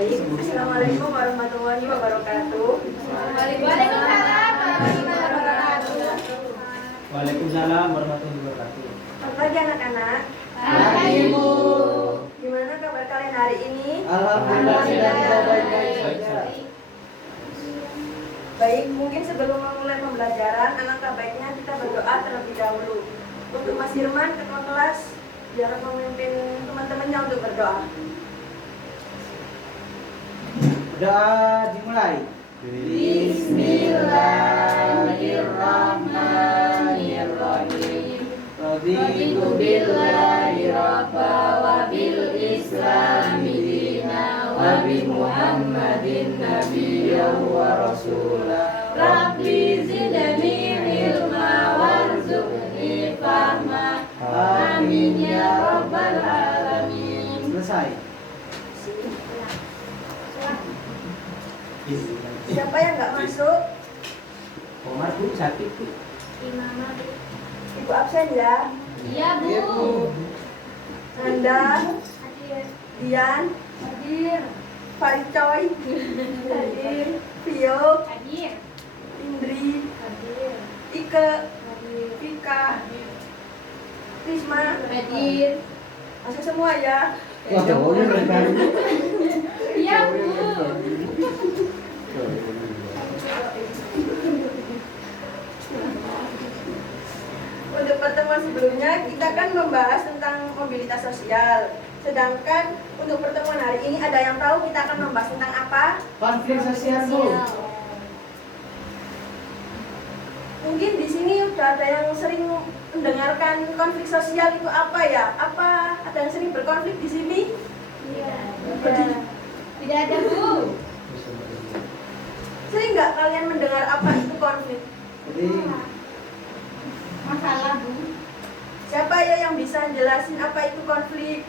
Baik, Assalamualaikum warahmatullahi wabarakatuh. Waalaikumsalam warahmatullahi wabarakatuh. Waalaikumsalam warahmatullahi wabarakatuh. Selamat pagi anak-anak. Pagi, Ibu. Gimana kabar kalian hari ini? Alhamdulillah Alhamdulillah. baik saja. Baik, mungkin sebelum memulai pembelajaran, alangkah baiknya kita berdoa terlebih dahulu. Untuk Mas Firman, ketua kelas, biar memimpin teman-temannya untuk berdoa. Doa dimulai. Bismillahirrahmanirrahim. Raditu billahi rabba wa bil islami dina wa bi Muhammadin nabiyyan wa rasula. Rabbi zidni ilma warzuqni fahma. Amin ya rabbal alamin. Selesai. Siapa yang nggak masuk? Komar Bu sakit Bu. Imamah. Ibu absen ya. Iya, Bu. Anda, Hadir. Dian, Hadir. Paricoy, Hadir. Vio, Hadir. Indri, Hadir. Ike, Hadir. Vika, Risma. Hadir. Masuk semua ya. Wah, jauhnya lebar. Iya, Bu. Untuk pertemuan sebelumnya kita kan membahas tentang mobilitas sosial. Sedangkan untuk pertemuan hari ini ada yang tahu kita akan membahas tentang apa? Konflik sosial Bu. Mungkin di sini udah ada yang sering mendengarkan konflik sosial itu apa ya? Apa ada yang sering berkonflik di sini? Iya. Tidak ada, Bu. Sering nggak kalian mendengar apa itu konflik? Jadi Masalah, Bu. Siapa ya yang bisa jelasin apa itu konflik?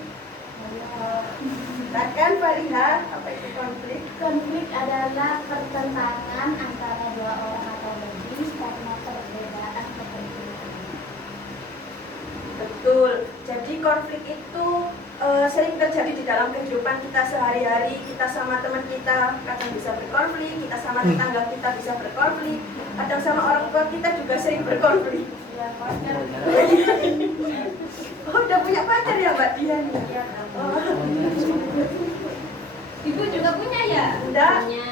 Katakan Fariha, apa itu konflik? Konflik adalah pertentangan antara dua orang atau lebih karena perbedaan kepentingan. Betul. Jadi konflik itu sering terjadi di dalam kehidupan kita sehari-hari. Kita sama teman kita kadang bisa berkonflik, kita sama tetangga kita bisa berkonflik, kadang sama orang tua kita juga sering berkonflik. Ya, partner. Oh, udah punya pacar ya Mbak Dian? Ya. Oh, Ibu juga punya ya? Enggak. Punya.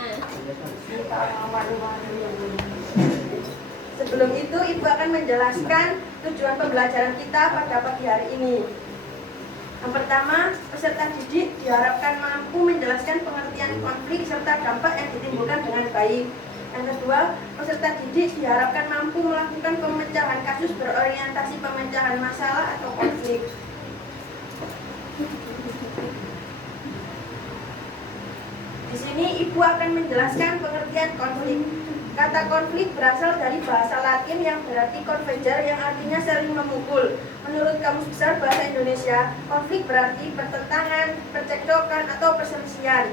Sebelum itu Ibu akan menjelaskan tujuan pembelajaran kita pada pagi hari ini. Yang pertama, peserta didik diharapkan mampu menjelaskan pengertian konflik serta dampak yang ditimbulkan dengan baik. Yang kedua, peserta didik diharapkan mampu melakukan pemecahan kasus berorientasi pemecahan masalah atau konflik. Di sini Ibu akan menjelaskan pengertian konflik. Kata konflik berasal dari bahasa Latin yang berarti converger yang artinya saling memukul. Menurut Kamus Besar Bahasa Indonesia, konflik berarti pertentangan, percekcokan, atau perselisihan.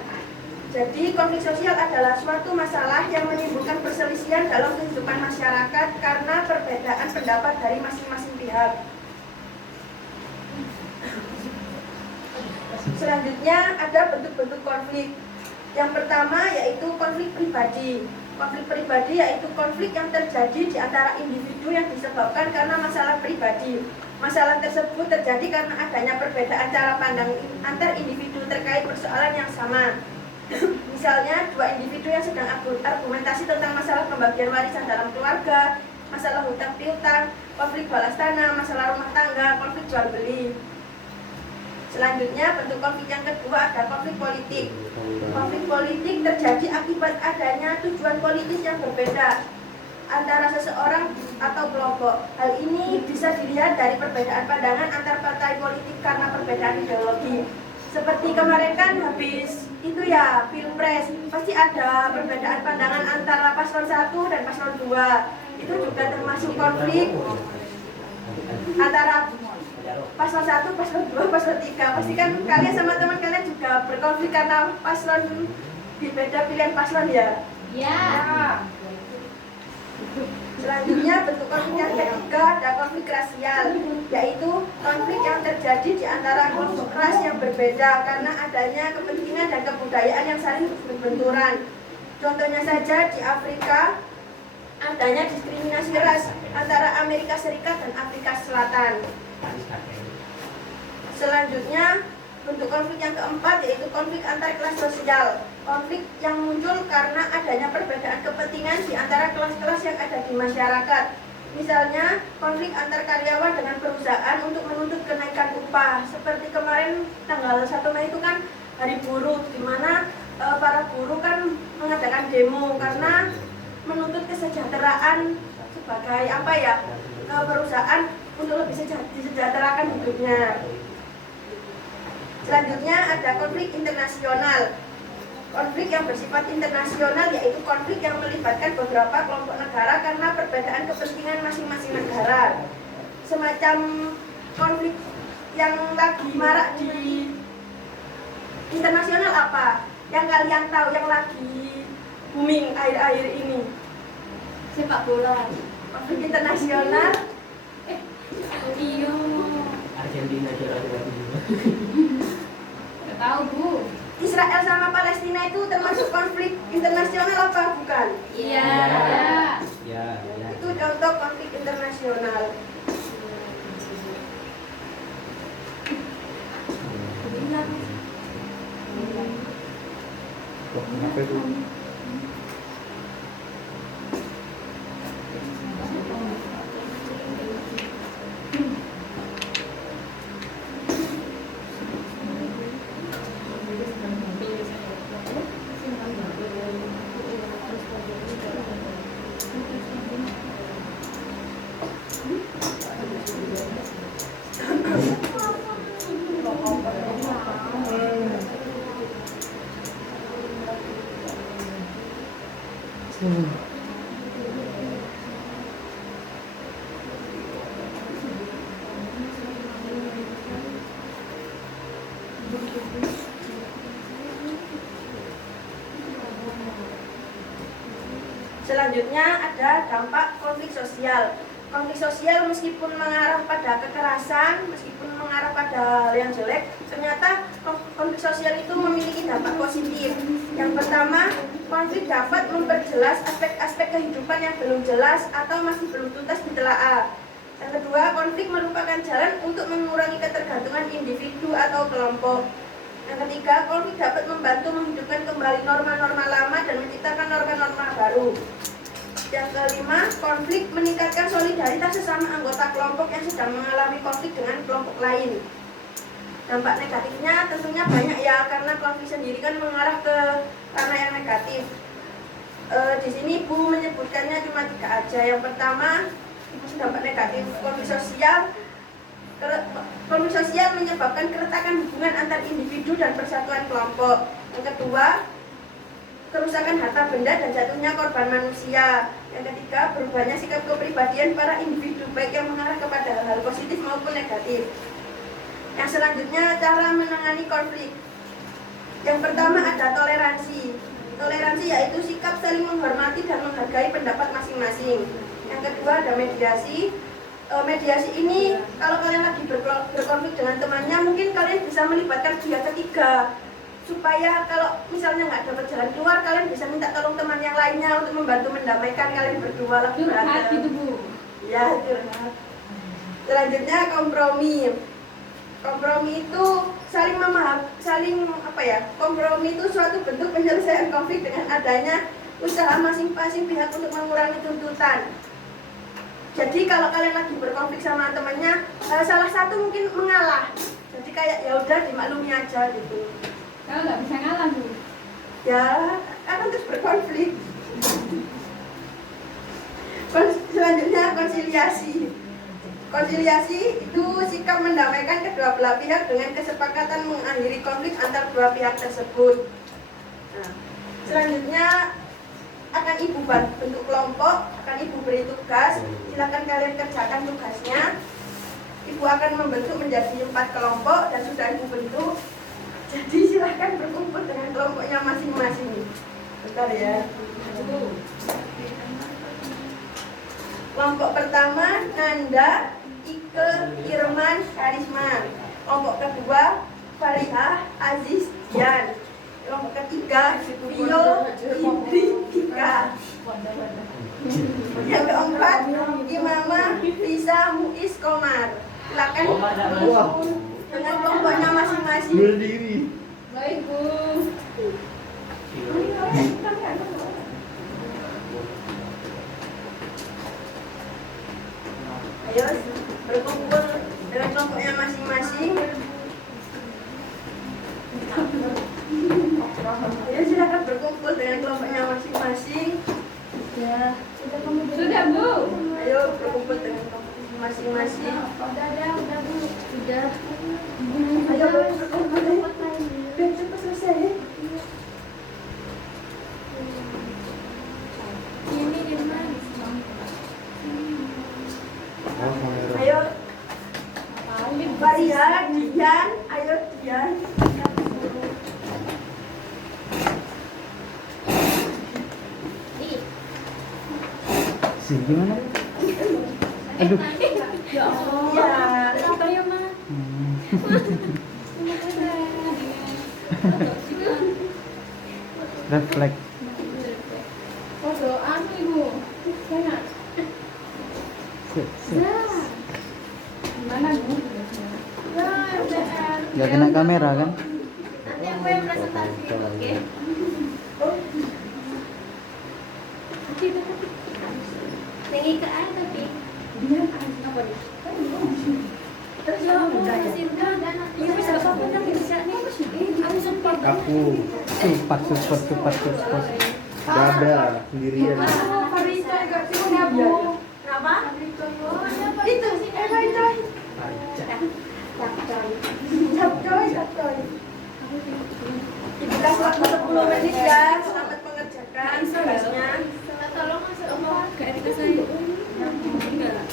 Jadi, konflik sosial adalah suatu masalah yang menimbulkan perselisihan dalam kehidupan masyarakat karena perbedaan pendapat dari masing-masing pihak. Selanjutnya, ada bentuk-bentuk konflik. Yang pertama yaitu konflik pribadi. Konflik pribadi yaitu konflik yang terjadi di antara individu yang disebabkan karena masalah pribadi. Masalah tersebut terjadi karena adanya perbedaan cara pandang antar individu terkait persoalan yang sama. Misalnya, dua individu yang sedang argumentasi tentang masalah pembagian warisan dalam keluarga, masalah hutang piutang, konflik balas tanah, masalah rumah tangga, konflik jual beli. Selanjutnya, bentuk konflik yang kedua ada konflik politik. Konflik politik terjadi akibat adanya tujuan politis yang berbeda antara seseorang atau kelompok. Hal ini bisa dilihat dari perbedaan pandangan antar partai politik karena perbedaan ideologi. Seperti kemarin kan habis itu ya, Pilpres, pasti ada perbedaan pandangan antara paslon 1 dan paslon 2. Itu juga termasuk konflik antara paslon 1, paslon 2, paslon 3. Pasti kan kalian sama teman kalian juga berkonflik karena paslon, beda pilihan paslon ya? Ya. Selanjutnya bentuk konflik yang ketiga ada konflik rasial, yaitu konflik yang terjadi di antara kelompok ras yang berbeda karena adanya kepentingan dan kebudayaan yang saling berbenturan. Contohnya saja di Afrika adanya diskriminasi ras antara Amerika Serikat dan Afrika Selatan. Selanjutnya bentuk konflik yang keempat yaitu konflik antar kelas sosial. Konflik yang muncul karena adanya perbedaan kepentingan di antara kelas-kelas yang ada di masyarakat. Misalnya konflik antar karyawan dengan perusahaan untuk menuntut kenaikan upah. Seperti kemarin tanggal 1 Mei itu kan hari buruh, di mana para buruh kan mengadakan demo karena menuntut kesejahteraan sebagai apa ya, perusahaan untuk lebih disejahterakan hidupnya. Selanjutnya ada konflik internasional. Konflik yang bersifat internasional yaitu konflik yang melibatkan beberapa kelompok negara karena perbedaan kepentingan masing-masing negara. Semacam konflik yang lagi marak di internasional apa? Yang kalian tahu yang lagi booming akhir-akhir ini? Sepak bola. Konflik internasional. Iyo. Argentina juara 2. Nggak tahu Bu. Israel sama Palestina itu termasuk konflik internasional apa bukan? Iya. Ya. Itu contoh konflik internasional. Kenapa itu? Selanjutnya ada dampak konflik sosial. Konflik sosial meskipun mengarah pada kekerasan, meskipun mengarah pada hal yang jelek, ternyata konflik sosial itu memiliki dampak positif. Yang pertama, konflik dapat memperjelas aspek-aspek kehidupan yang belum jelas atau masih belum tuntas ditelaah. Yang kedua, konflik merupakan jalan untuk mengurangi ketergantungan individu atau kelompok. Yang ketiga, konflik dapat membantu menghidupkan kembali norma-norma lama dan menciptakan norma-norma baru. Yang kelima, konflik meningkatkan solidaritas sesama anggota kelompok yang sedang mengalami konflik dengan kelompok lain. Dampak negatifnya tentunya banyak ya, karena konflik sendiri kan mengarah ke ranah yang negatif. Di sini Bu menyebutkannya cuma 3 aja. Yang pertama, dampak negatif konflik sosial. Konflik sosial menyebabkan keretakan hubungan antar individu dan persatuan kelompok. Yang kedua, kerusakan harta benda dan jatuhnya korban manusia. Yang ketiga, berubahnya sikap kepribadian para individu baik yang mengarah kepada hal positif maupun negatif. Yang selanjutnya, cara menangani konflik. Yang pertama ada toleransi. Toleransi yaitu sikap saling menghormati dan menghargai pendapat masing-masing. Yang kedua ada mediasi. Mediasi ini kalau kalian lagi berkonflik dengan temannya, mungkin kalian bisa melibatkan pihak ketiga supaya kalau misalnya nggak dapat jalan keluar, kalian bisa minta tolong teman yang lainnya untuk membantu mendamaikan kalian berdua lagi Curhat gitu Bu. ya, curhat. Selanjutnya kompromi. Kompromi itu kompromi itu suatu bentuk penyelesaian konflik dengan adanya usaha masing-masing pihak untuk mengurangi tuntutan. Jadi kalau kalian lagi berkonflik sama temannya, salah satu mungkin mengalah. Jadi kayak ya udah dimaklumi aja gitu. Kalau nggak bisa ngalah Bu. Ya, kan terus berkonflik. Selanjutnya konsiliasi. Konsiliasi itu sikap mendamaikan kedua belah pihak dengan kesepakatan mengakhiri konflik antar dua pihak tersebut. Nah, selanjutnya akan Ibu bentuk kelompok, akan Ibu beri tugas. Silakan kalian kerjakan tugasnya. Ibu akan membentuk menjadi 4 kelompok dan sudah Ibu bentuk. Jadi silahkan berkumpul dengan kelompoknya masing-masing. Bentar ya. Kelompok pertama Nanda, Ike, Irman, Karisma. Kelompok kedua Farihah, Aziz, Dian. Kelompok ketiga Rio, Indri, Tika. Yang keempat Imamah, Risa, Muiz, Komar. Silakan dengan kelompoknya masing-masing. Berdiri. Baik, Bu. Ayo berkumpul dengan kelompoknya masing-masing. Ayo silakan berkumpul dengan kelompoknya masing-masing. Ya. Sudah, Bu. Ayo berkumpul dengan kelompok masing-masing. Udah, Bu. Sudah. Ayo berkumpul. Udah cepat selesai. Ini di mana? Ayo Faria, Dian, ayo Dian. Sih gimana? Aduh. Ya Allah. Ya. Sabar ya, Ma. Refleks. Foto anu Ibu. Sana. Sip. Mana, Bu? Nah, udah. Gak kena kamera kan? Nanti aku yang presentasi, oke? Tinggi ke air tapi. Dian apa nih? Terus Ya, lo aku udah ya? masih udah dan Iya bisa apa kan bisa nih? Aku sempat. Aku cepat. Dada sendirian. Farisa enggak sih punya Bu. Kenapa? Itu sih itu. Capcoy. Dikasih waktu 10 menit ya, selamat mengerjakan tugasnya. tolong masuk apa? Gak etika saya. Enggak.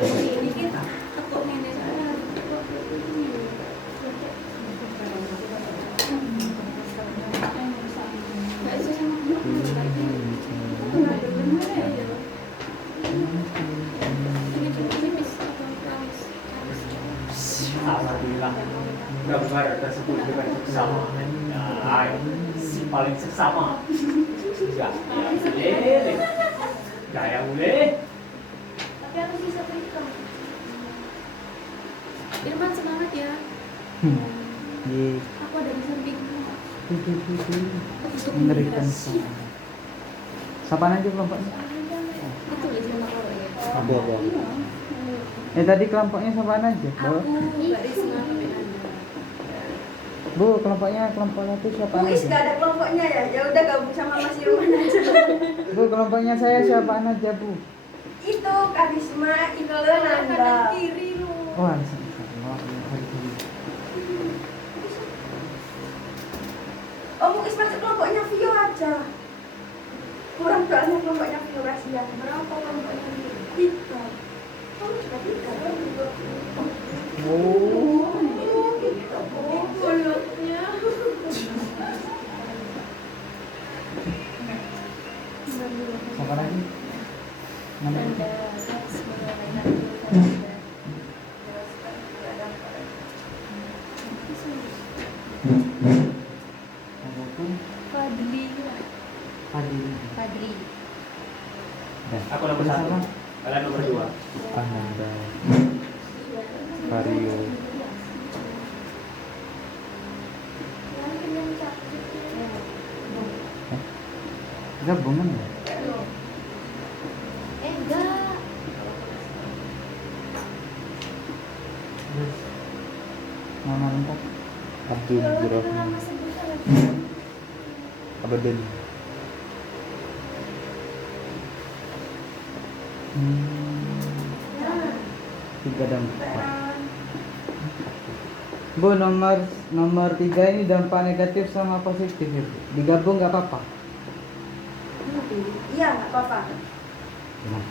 Ini tepuk nenek. Gak bisa sama Alhamdulillah gambar tersebut dengan seksama si paling seksama enggak ya boleh tapi aku bisa perhitung. Irman semangat ya. Ye. Aku ada di sampingmu. Mengerikan semua. Sapaan aja kelompoknya? Itu lagi nama kalau ya. Apa? Tadi kelompoknya sapaan aja. Aku Risma Anda. Bu, kelompoknya kelompok itu siapaan Muiz aja? gak ada kelompoknya ya? Ya udah gabung sama Mas Irwan aja. Bu, kelompoknya saya siapaan aja, Bu? Itu Karisma, Ike, Nanda. Kiri lu. Wah, Oh, Muiz masuk kelompoknya Vio aja. Kurang soalnya kelompoknya Vio kasihan. Berapa kelompoknya Vio? 3. Oh, cuma 3. Oh. Mulutnya. Siapa lagi? Nama itu? Nama itu? Fadli. Fadli. Dan aku nomor 1 kalian nomor 2 Ananda, Vario. Gabungan ya? Enggak. Terus nama lengkap Abdul Nama Rahman sebutan. Abadan. Nah, 3 dan 4. Bu, nomor 3 ini dampak negatif sama positif ya, Bu? Digabung nggak apa-apa? Iya, nggak apa-apa. Nah.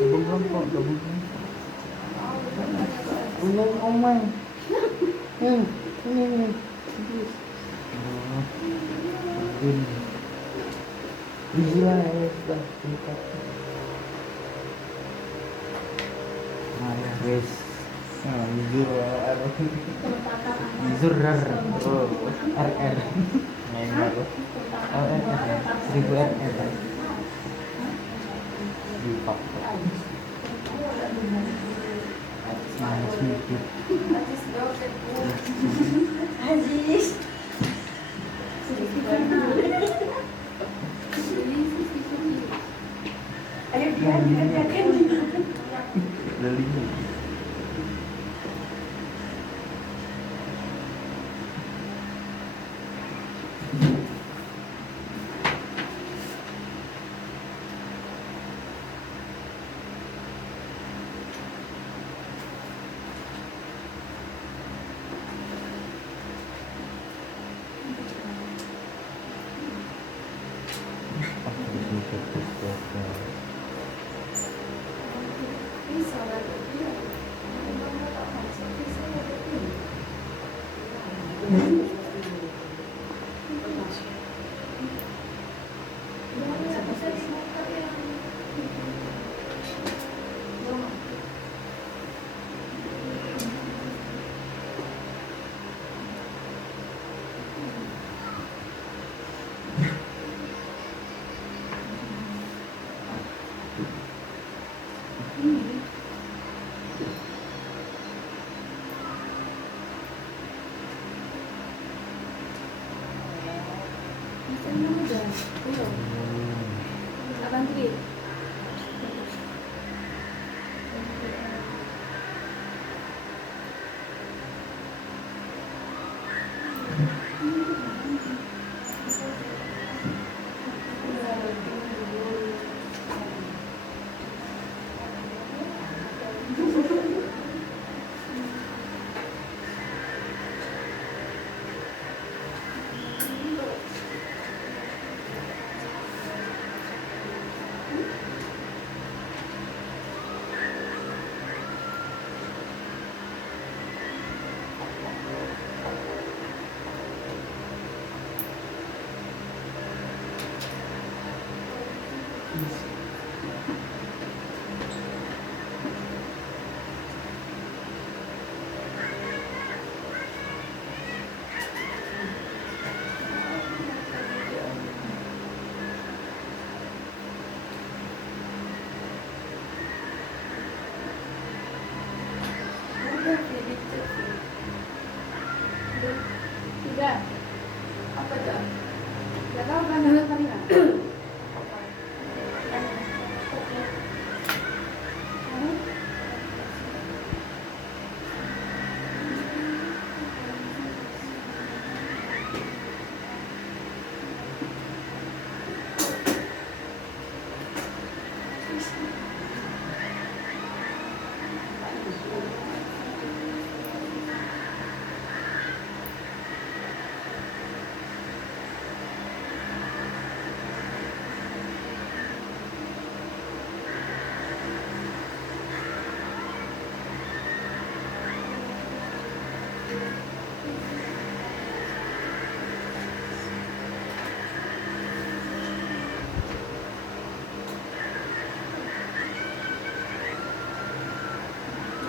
Gabung kelompok. Umum omai. Ini. Oh, ini. Gila ya, sudah tingkat. Nah, ya, guys. Nah, Izur RR. Oh, RR. Neymar. Oh, RR ya. 1000 RR. Di fakta. Nah, sedikit. Aziz. Ayo dia. Lelinya. Abang Tri. Tidak. Apa itu? Gak tahu kan dengar Farina.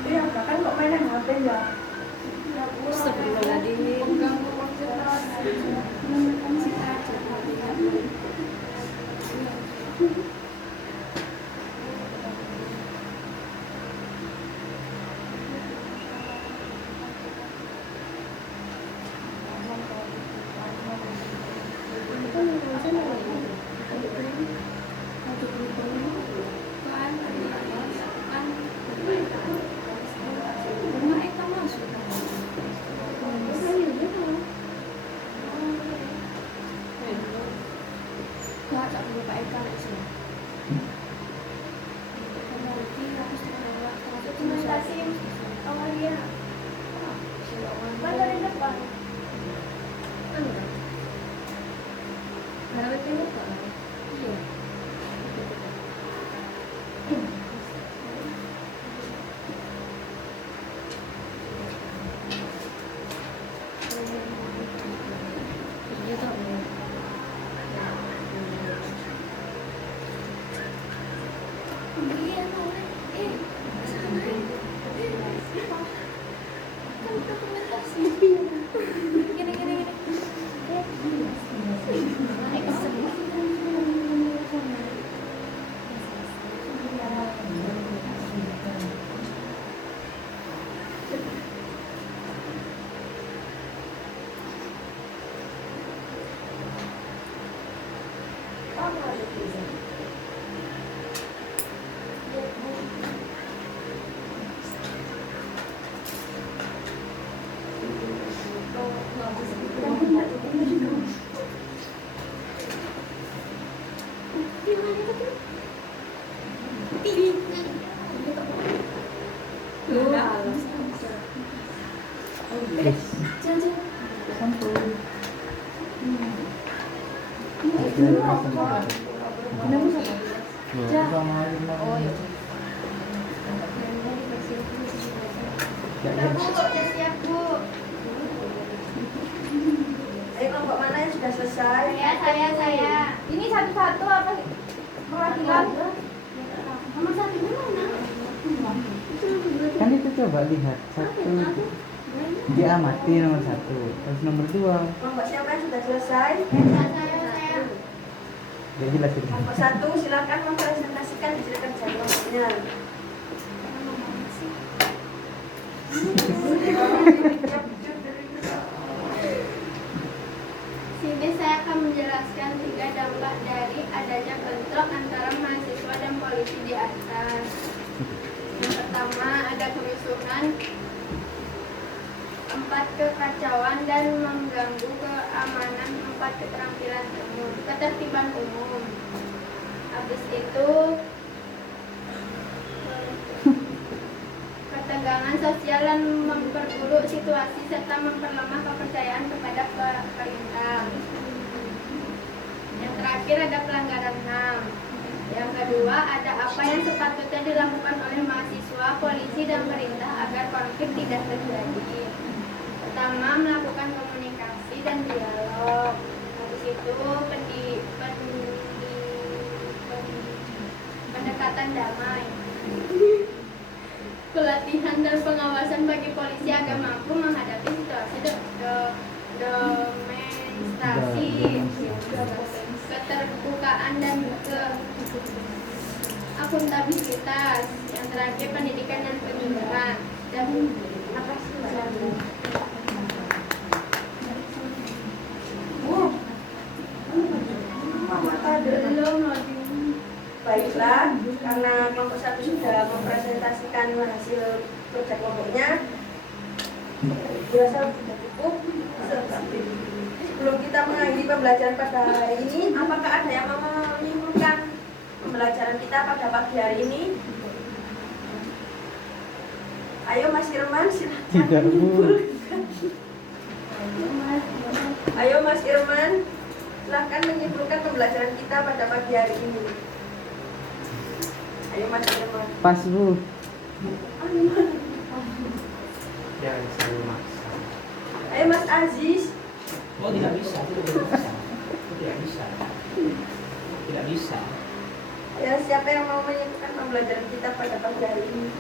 Iya, bahkan kok mainan HP ya? Astagfirullahaladzim. Mengganggu konsentrasi. Menekan si aja. Gak, tak perlu Pak Eka, Nek. Yes. Sampai. Oh iya. Ya, Bu, udah siap Bu. Ayo kelompok mana yang sudah selesai? Saya. Ini satu-satu apa perwakilan? Nomor satu mana? kan itu coba lihat satu diamati nomor 1, terus nomor 2 Kelompok siapa yang sudah selesai? Saya. ya jelas itu. Kelompok 1 silakan mempresentasikan hasil kerja kelompoknya. Sini saya akan menjelaskan 3 dampak dari adanya bentrok antara mahasiswa dan polisi di atas. Yang pertama ada kerusuhan, 4 kekacauan dan mengganggu keamanan, 4 ketertiban umum. Habis itu ketegangan sosial dan memperburuk situasi serta memperlemah kepercayaan kepada pemerintah. Yang terakhir ada pelanggaran HAM. Yang kedua ada apa yang sepatutnya dilakukan oleh mahasiswa, polisi dan pemerintah agar konflik tidak terjadi. Pertama, melakukan komunikasi dan dialog. Habis itu pendekatan damai. Pelatihan dan pengawasan bagi polisi agar mampu menghadapi situasi demonstrasi, keterbukaan dan akuntabilitas. Yang terakhir pendidikan dan penyiaran. Dan apa sih belum. Baiklah, karena kelompok 1 sudah mempresentasikan hasil kerja kelompoknya, dirasa sudah cukup. Sebelum kita mengakhiri pembelajaran pada hari ini, apakah ada yang mau menyimpulkan pembelajaran kita pada pagi hari ini? Ayo Mas Irman, silakan Tidak, Bu. menyimpulkan. Ayo Mas Irman, silakan menyimpulkan pembelajaran kita pada pagi hari ini. Ayo Mas Irman. Pas Bu. Jangan selalu maksa. Ayo Mas Aziz. Oh tidak bisa. Tidak bisa. Ya, siapa yang mau menyimpulkan pembelajaran kita pada pagi hari ini?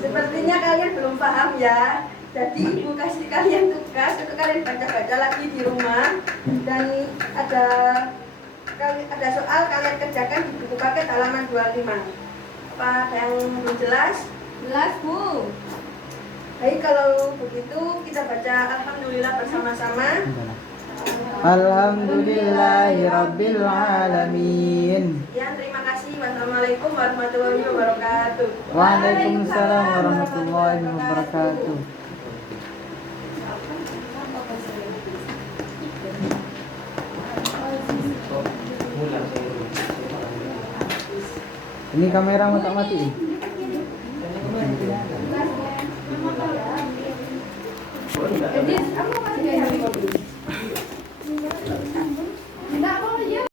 Sepertinya kalian belum paham ya. Jadi ibu kasih kalian tugas untuk kalian baca-baca lagi di rumah. Dan ada soal kalian kerjakan di buku paket halaman 25. Apa ada yang belum jelas? Jelas Bu. Baik, kalau begitu kita baca Alhamdulillah bersama-sama. Alhamdulillahirabbil alamin. Ya, terima kasih. Wassalamualaikum warahmatullahi wabarakatuh. Waalaikumsalam warahmatullahi wabarakatuh. Ini kamera mau tak matiin? Jadi, aku masih